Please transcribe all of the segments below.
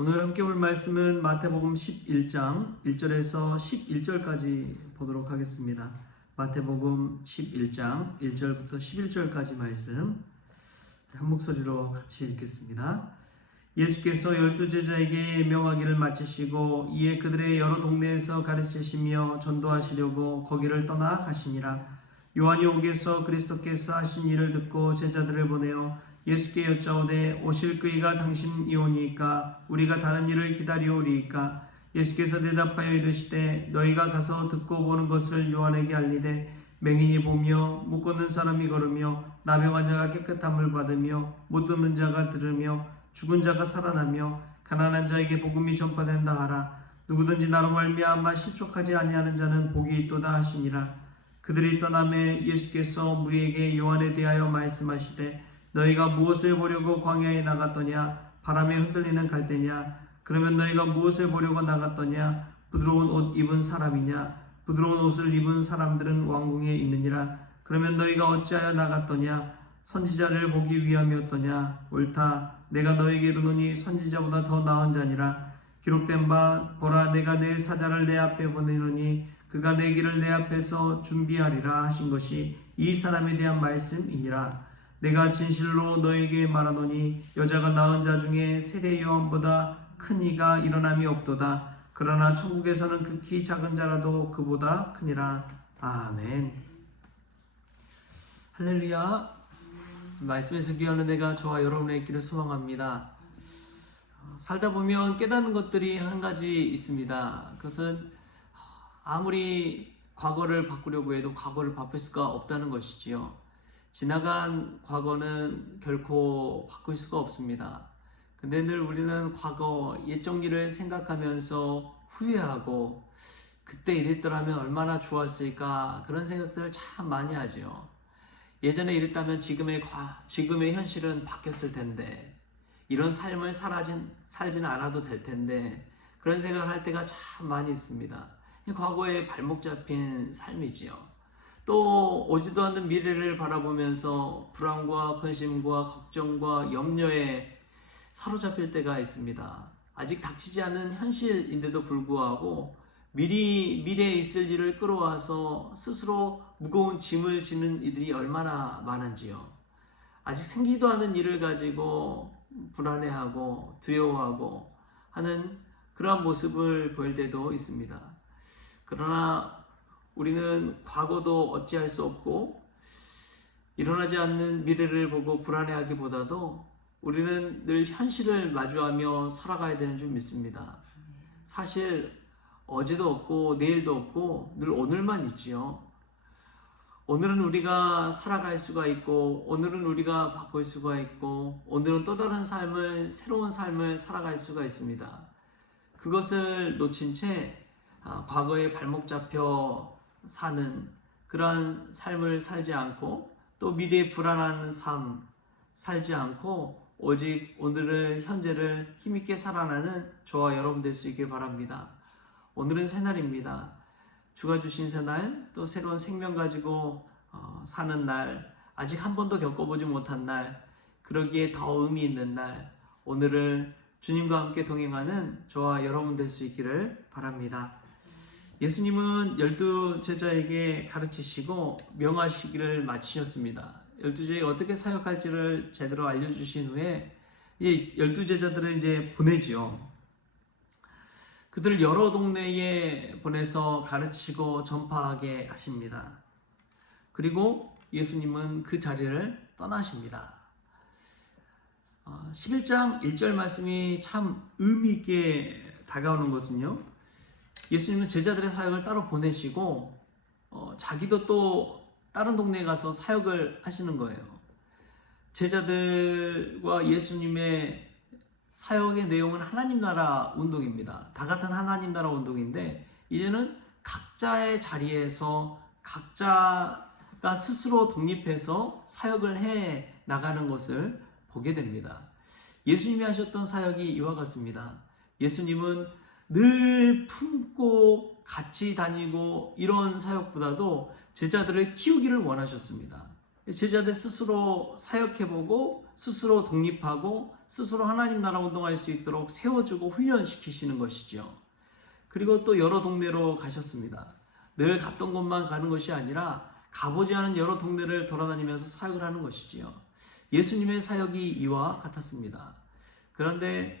오늘 함께 볼 말씀은 마태복음 11장 1절에서 11절까지 보도록 하겠습니다. 마태복음 11장 1절부터 11절까지 말씀 한 목소리로 같이 읽겠습니다. 예수께서 12제자에게 명하기를 마치시고 이에 그들의 여러 동네에서 가르치시며 전도하시려고 거기를 떠나 가시니라. 요한이 오게서 그리스도께서 하신 일을 듣고 제자들을 보내어 예수께 여짜오되 오실 그이가 당신이오니이까 우리가 다른 일을 기다리오리이까. 예수께서 대답하여 이르시되 너희가 가서 듣고 보는 것을 요한에게 알리되 맹인이 보며 못 걷는 사람이 걸으며 나병한 자가 깨끗함을 받으며 못 듣는 자가 들으며 죽은 자가 살아나며 가난한 자에게 복음이 전파된다 하라. 누구든지 나로 말미암아 실족하지 아니하는 자는 복이 있도다 하시니라. 그들이 떠나매 예수께서 무리에게 요한에 대하여 말씀하시되 너희가 무엇을 보려고 광야에 나갔더냐? 바람에 흔들리는 갈대냐? 그러면 너희가 무엇을 보려고 나갔더냐? 부드러운 옷 입은 사람이냐? 부드러운 옷을 입은 사람들은 왕궁에 있느니라. 그러면 너희가 어찌하여 나갔더냐? 선지자를 보기 위함이었더냐? 옳다. 내가 너에게 이르노니 선지자보다 더 나은 자니라. 기록된 바 보라 내가 내 사자를 내 앞에 보내노니 그가 내 길을 내 앞에서 준비하리라 하신 것이 이 사람에 대한 말씀이니라. 내가 진실로 너에게 말하노니 여자가 낳은 자 중에 세례 요한보다 큰 이가 일어남이 없도다. 그러나 천국에서는 극히 작은 자라도 그보다 크니라. 아멘. 할렐루야. 말씀에서 귀한 은혜가 저와 여러분의 있기를 소망합니다. 살다 보면 깨닫는 것들이 한 가지 있습니다. 그것은 아무리 과거를 바꾸려고 해도 과거를 바꿀 수가 없다는 것이지요. 지나간 과거는 결코 바꿀 수가 없습니다. 근데 늘 우리는 과거 옛 정기를 생각하면서 후회하고 그때 이랬더라면 얼마나 좋았을까 그런 생각들을 참 많이 하죠. 예전에 이랬다면 지금의 현실은 바뀌었을 텐데 이런 삶을 살진 않아도 될 텐데 그런 생각을 할 때가 참 많이 있습니다. 과거에 발목 잡힌 삶이지요. 또 오지도 않는 미래를 바라보면서 불안과 근심과 걱정과 염려에 사로잡힐 때가 있습니다. 아직 닥치지 않은 현실인데도 불구하고 미래에 있을 일을 끌어와서 스스로 무거운 짐을 지는 이들이 얼마나 많은지요. 아직 생기도 않은 일을 가지고 불안해하고 두려워하고 하는 그러한 모습을 보일 때도 있습니다. 그러나 우리는 과거도 어찌할 수 없고 일어나지 않는 미래를 보고 불안해하기보다도 우리는 늘 현실을 마주하며 살아가야 되는 줄 믿습니다. 사실 어제도 없고 내일도 없고 늘 오늘만 있지요. 오늘은 우리가 살아갈 수가 있고 오늘은 우리가 바꿀 수가 있고 오늘은 또 다른 새로운 삶을 살아갈 수가 있습니다. 그것을 놓친 채 과거에 발목 잡혀 사는 그러한 삶을 살지 않고 또 미래의 불안한 삶 살지 않고 오직 오늘을 현재를 힘있게 살아나는 저와 여러분 될 수 있길 바랍니다. 오늘은 새날입니다. 주가 주신 새날 또 새로운 생명 가지고 사는 날 아직 한 번도 겪어보지 못한 날 그러기에 더 의미 있는 날 오늘을 주님과 함께 동행하는 저와 여러분 될 수 있기를 바랍니다. 예수님은 12제자에게 가르치시고 명하시기를 마치셨습니다. 12제자에게 어떻게 사역할지를 제대로 알려주신 후에 이 12제자들을 이제 보내지요. 그들을 여러 동네에 보내서 가르치고 전파하게 하십니다. 그리고 예수님은 그 자리를 떠나십니다. 11장 1절 말씀이 참 의미 있게 다가오는 것은요. 예수님은 제자들의 사역을 따로 보내시고 자기도 또 다른 동네에 가서 사역을 하시는 거예요. 제자들과 예수님의 사역의 내용은 하나님 나라 운동입니다. 다 같은 하나님 나라 운동인데 이제는 각자의 자리에서 각자가 스스로 독립해서 사역을 해 나가는 것을 보게 됩니다. 예수님이 하셨던 사역이 이와 같습니다. 예수님은 늘 품고 같이 다니고 이런 사역보다도 제자들을 키우기를 원하셨습니다. 제자들 스스로 사역해보고 스스로 독립하고 스스로 하나님 나라 운동할 수 있도록 세워주고 훈련시키시는 것이죠. 그리고 또 여러 동네로 가셨습니다. 늘 갔던 곳만 가는 것이 아니라 가보지 않은 여러 동네를 돌아다니면서 사역을 하는 것이지요. 예수님의 사역이 이와 같았습니다. 그런데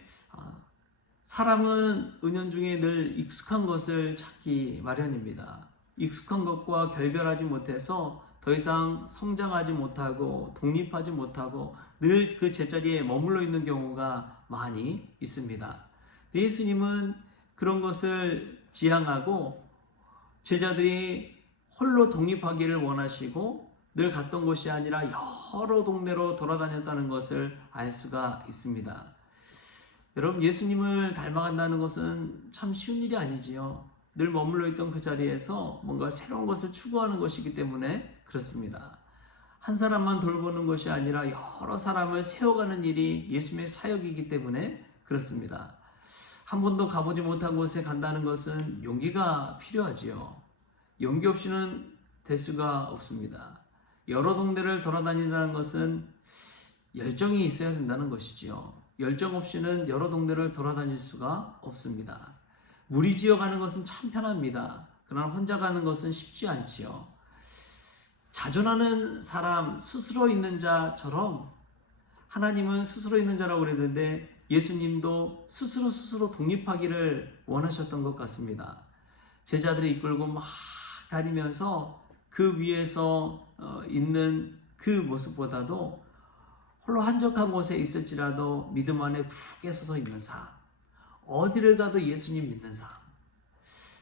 사람은 은연중에 늘 익숙한 것을 찾기 마련입니다. 익숙한 것과 결별하지 못해서 더 이상 성장하지 못하고 독립하지 못하고 늘 그 제자리에 머물러 있는 경우가 많이 있습니다. 예수님은 그런 것을 지향하고 제자들이 홀로 독립하기를 원하시고 늘 갔던 곳이 아니라 여러 동네로 돌아다녔다는 것을 알 수가 있습니다. 여러분, 예수님을 닮아간다는 것은 참 쉬운 일이 아니지요. 늘 머물러 있던 그 자리에서 뭔가 새로운 것을 추구하는 것이기 때문에 그렇습니다. 한 사람만 돌보는 것이 아니라 여러 사람을 세워가는 일이 예수님의 사역이기 때문에 그렇습니다. 한 번도 가보지 못한 곳에 간다는 것은 용기가 필요하지요. 용기 없이는 될 수가 없습니다. 여러 동네를 돌아다닌다는 것은 열정이 있어야 된다는 것이지요. 열정 없이는 여러 동네를 돌아다닐 수가 없습니다. 무리지어 가는 것은 참 편합니다. 그러나 혼자 가는 것은 쉽지 않지요. 자존하는 사람, 스스로 있는 자처럼 하나님은 스스로 있는 자라고 그랬는데 예수님도 스스로 독립하기를 원하셨던 것 같습니다. 제자들을 이끌고 막 다니면서 그 위에서 있는 그 모습보다도 홀로 한적한 곳에 있을지라도 믿음 안에 굳게 서서 있는 삶, 어디를 가도 예수님 믿는 삶.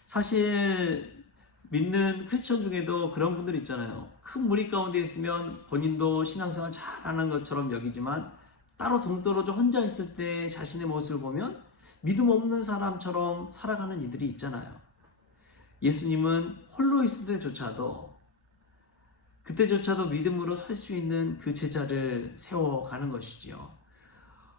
사실 믿는 크리스천 중에도 그런 분들 있잖아요. 큰 무리 가운데 있으면 본인도 신앙생활 잘하는 것처럼 여기지만 따로 동떨어져 혼자 있을 때 자신의 모습을 보면 믿음 없는 사람처럼 살아가는 이들이 있잖아요. 예수님은 홀로 있을 때조차도 그때조차도 믿음으로 설 수 있는 그 제자를 세워가는 것이지요.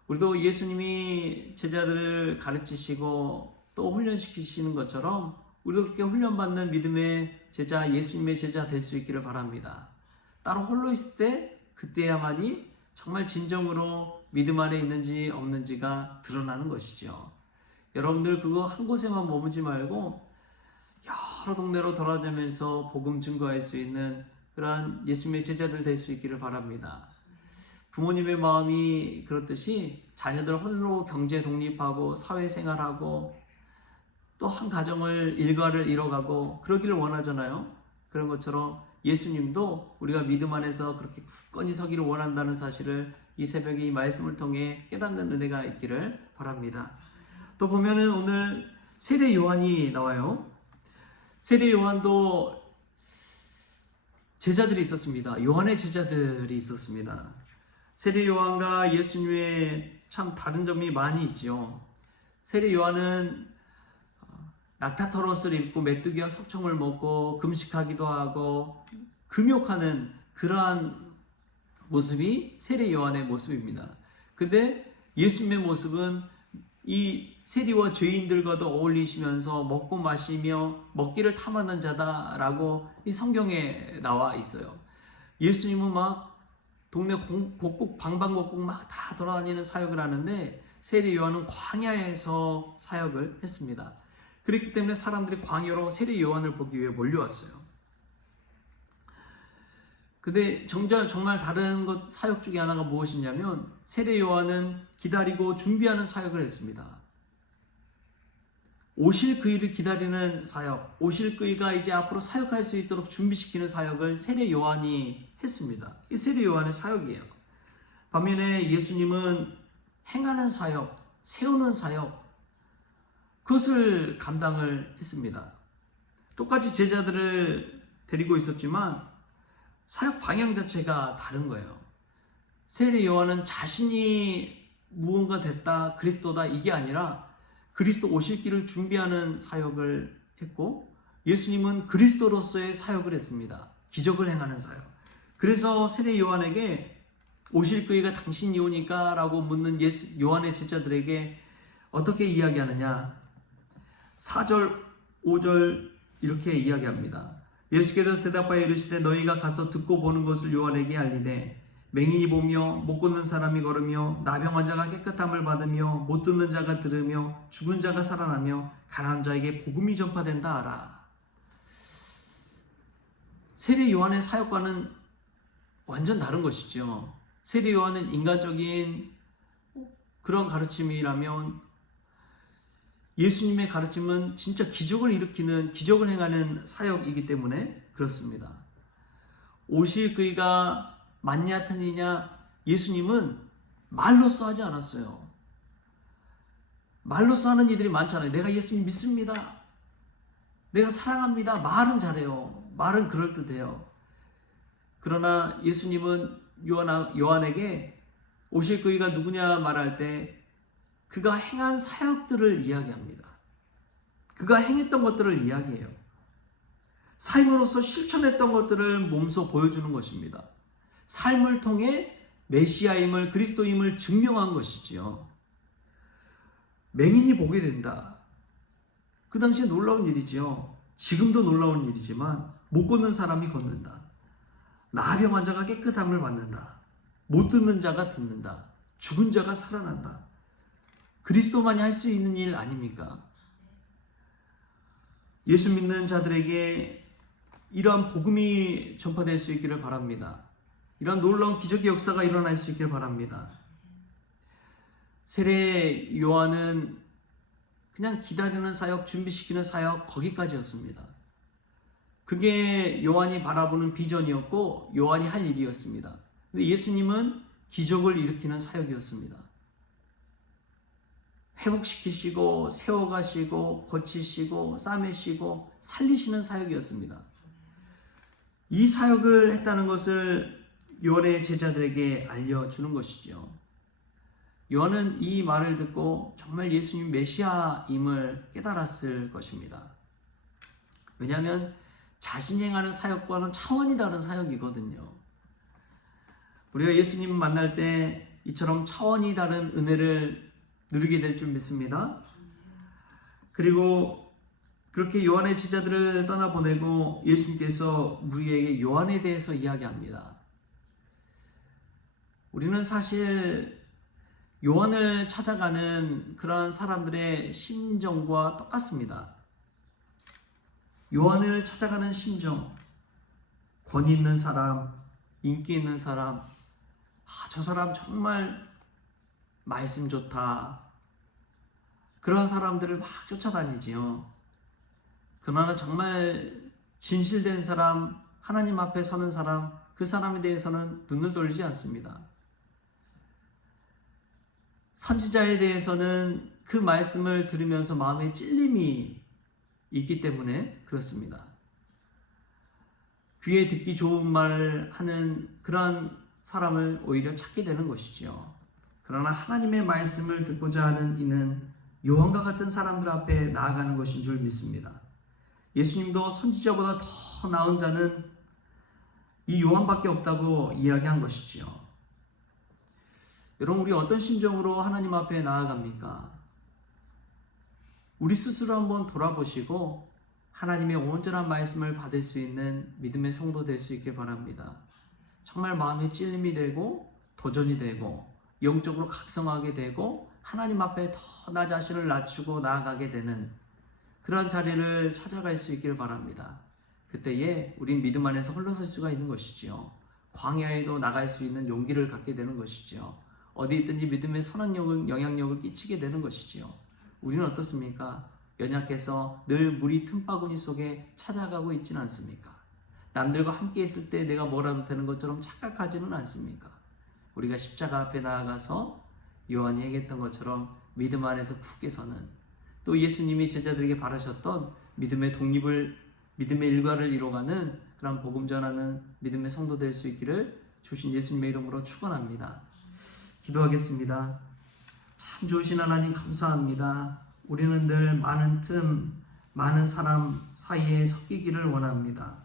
우리도 예수님이 제자들을 가르치시고 또 훈련시키시는 것처럼 우리도 그렇게 훈련받는 믿음의 제자, 예수님의 제자 될 수 있기를 바랍니다. 따로 홀로 있을 때 그때야만이 정말 진정으로 믿음 안에 있는지 없는지가 드러나는 것이죠. 여러분들 그거 한 곳에만 머무지 말고 여러 동네로 돌아다니면서 복음 증거할 수 있는 그러한 예수님의 제자들 될 수 있기를 바랍니다. 부모님의 마음이 그렇듯이 자녀들 홀로 경제 독립하고 사회생활하고 또 한 가정을 일가를 이뤄가고 그러기를 원하잖아요. 그런 것처럼 예수님도 우리가 믿음 안에서 그렇게 굳건히 서기를 원한다는 사실을 이 새벽에 이 말씀을 통해 깨닫는 은혜가 있기를 바랍니다. 또 보면은 오늘 세례 요한이 나와요. 세례 요한도 제자들이 있었습니다. 요한의 제자들이 있었습니다. 세례 요한과 예수님의 참 다른 점이 많이 있죠. 세례 요한은 낙타털옷을 입고 메뚜기와 석청을 먹고 금식하기도 하고 금욕하는 그러한 모습이 세례 요한의 모습입니다. 근데 예수님의 모습은 이 세리와 죄인들과도 어울리시면서 먹고 마시며 먹기를 탐하는 자다라고 이 성경에 나와 있어요. 예수님은 막 동네 곳곳 방방곡곡 막 다 돌아다니는 사역을 하는데 세례 요한은 광야에서 사역을 했습니다. 그렇기 때문에 사람들이 광야로 세례 요한을 보기 위해 몰려왔어요. 근데 정말 다른 것 사역 중에 하나가 무엇이냐면 세례 요한은 기다리고 준비하는 사역을 했습니다. 오실 그이를 기다리는 사역, 오실 그이가 이제 앞으로 사역할 수 있도록 준비시키는 사역을 세례 요한이 했습니다. 이 세례 요한의 사역이에요. 반면에 예수님은 행하는 사역, 세우는 사역, 그것을 감당을 했습니다. 똑같이 제자들을 데리고 있었지만 사역 방향 자체가 다른 거예요. 세례 요한은 자신이 무언가 됐다, 그리스도다 이게 아니라 그리스도 오실 길을 준비하는 사역을 했고 예수님은 그리스도로서의 사역을 했습니다. 기적을 행하는 사역. 그래서 세례 요한에게 오실 그이가 당신이 오니까 라고 묻는 요한의 제자들에게 어떻게 이야기하느냐. 4절, 5절 이렇게 이야기합니다. 예수께서 대답하여 이르시되 너희가 가서 듣고 보는 것을 요한에게 알리되 맹인이 보며 못 걷는 사람이 걸으며 나병 환자가 깨끗함을 받으며 못 듣는 자가 들으며 죽은 자가 살아나며 가난한 자에게 복음이 전파된다 하라. 세례 요한의 사역과는 완전 다른 것이죠. 세례 요한은 인간적인 그런 가르침이라면 예수님의 가르침은 진짜 기적을 일으키는, 기적을 행하는 사역이기 때문에 그렇습니다. 오실 그이가 맞냐 틀리냐, 예수님은 말로써 하지 않았어요. 말로써 하는 이들이 많잖아요. 내가 예수님 믿습니다, 내가 사랑합니다. 말은 잘해요. 말은 그럴듯해요. 그러나 예수님은 요한에게 오실 그이가 누구냐 말할 때 그가 행한 사역들을 이야기합니다. 그가 행했던 것들을 이야기해요. 삶으로서 실천했던 것들을 몸소 보여주는 것입니다. 삶을 통해 메시아임을, 그리스도임을 증명한 것이지요. 맹인이 보게 된다. 그 당시에 놀라운 일이지요. 지금도 놀라운 일이지만 못 걷는 사람이 걷는다. 나병 환자가 깨끗함을 받는다. 못 듣는 자가 듣는다. 죽은 자가 살아난다. 그리스도만이 할 수 있는 일 아닙니까? 예수 믿는 자들에게 이러한 복음이 전파될 수 있기를 바랍니다. 이러한 놀라운 기적의 역사가 일어날 수 있기를 바랍니다. 세례 요한은 그냥 기다리는 사역, 준비시키는 사역, 거기까지였습니다. 그게 요한이 바라보는 비전이었고 요한이 할 일이었습니다. 근데 예수님은 기적을 일으키는 사역이었습니다. 회복시키시고 세워가시고 고치시고 싸매시고 살리시는 사역이었습니다. 이 사역을 했다는 것을 요한의 제자들에게 알려주는 것이죠. 요한은 이 말을 듣고 정말 예수님 메시아임을 깨달았을 것입니다. 왜냐하면 자신이 행하는 사역과는 차원이 다른 사역이거든요. 우리가 예수님 만날 때 이처럼 차원이 다른 은혜를 누리게 될 줄 믿습니다. 그리고 그렇게 요한의 제자들을 떠나보내고 예수님께서 우리에게 요한에 대해서 이야기합니다. 우리는 사실 요한을 찾아가는 그런 사람들의 심정과 똑같습니다. 요한을 찾아가는 심정, 권위 있는 사람, 인기 있는 사람, 저 사람 정말 말씀 좋다, 그런 사람들을 막 쫓아다니지요. 그러나 정말 진실된 사람, 하나님 앞에 서는 사람, 그 사람에 대해서는 눈을 돌리지 않습니다. 선지자에 대해서는 그 말씀을 들으면서 마음에 찔림이 있기 때문에 그렇습니다. 귀에 듣기 좋은 말을 하는 그러한 사람을 오히려 찾게 되는 것이죠. 그러나 하나님의 말씀을 듣고자 하는 이는 요한과 같은 사람들 앞에 나아가는 것인 줄 믿습니다. 예수님도 선지자보다 더 나은 자는 이 요한밖에 없다고 이야기한 것이지요. 여러분, 우리 어떤 심정으로 하나님 앞에 나아갑니까? 우리 스스로 한번 돌아보시고 하나님의 온전한 말씀을 받을 수 있는 믿음의 성도 될 수 있길 바랍니다. 정말 마음에 찔림이 되고 도전이 되고 영적으로 각성하게 되고 하나님 앞에 더 나 자신을 낮추고 나아가게 되는 그런 자리를 찾아갈 수 있길 바랍니다. 그때에 우린 믿음 안에서 홀로 설 수가 있는 것이지요. 광야에도 나갈 수 있는 용기를 갖게 되는 것이지요. 어디 있든지 믿음의 선한 영향력을 끼치게 되는 것이지요. 우리는 어떻습니까? 연약해서 늘 물이 틈바구니 속에 찾아가고 있지는 않습니까? 남들과 함께 있을 때 내가 뭐라도 되는 것처럼 착각하지는 않습니까? 우리가 십자가 앞에 나아가서 요한이 얘기했던 것처럼 믿음 안에서 굳게 서는, 또 예수님이 제자들에게 바라셨던 믿음의 일과를 이뤄가는 그런 복음 전하는 믿음의 성도 될 수 있기를 주신 예수님의 이름으로 축원합니다. 기도하겠습니다. 참 좋으신 하나님 감사합니다. 우리는 늘 많은 사람 사이에 섞이기를 원합니다.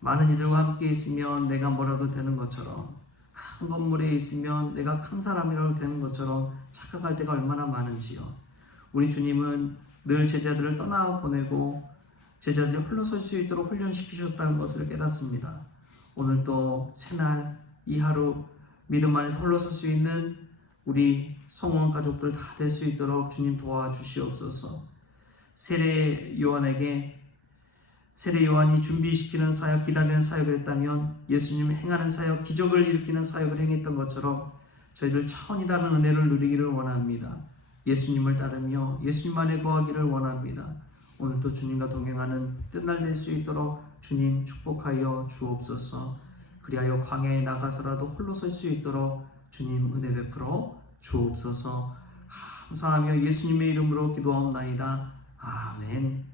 많은 이들과 함께 있으면 내가 뭐라도 되는 것처럼, 큰 건물에 있으면 내가 큰 사람이라도 되는 것처럼 착각할 때가 얼마나 많은지요. 우리 주님은 늘 제자들을 떠나보내고 제자들이 홀로 설 수 있도록 훈련시키셨다는 것을 깨닫습니다. 오늘 또 새날 이 하루 믿음 안에서 홀로 설 수 있는 우리 성원 가족들 다 될 수 있도록 주님 도와주시옵소서. 세례 요한이 준비시키는 사역, 기다리는 사역을 했다면 예수님이 행하는 사역, 기적을 일으키는 사역을 행했던 것처럼 저희들 차원이 다른 은혜를 누리기를 원합니다. 예수님을 따르며 예수님 안에 거하기를 원합니다. 오늘도 주님과 동행하는 끝날 될 수 있도록 주님 축복하여 주옵소서. 그리하여 광야에 나가서라도 홀로 설 수 있도록 주님 은혜 베풀어 주옵소서. 감사하며 예수님의 이름으로 기도하옵나이다. 아멘.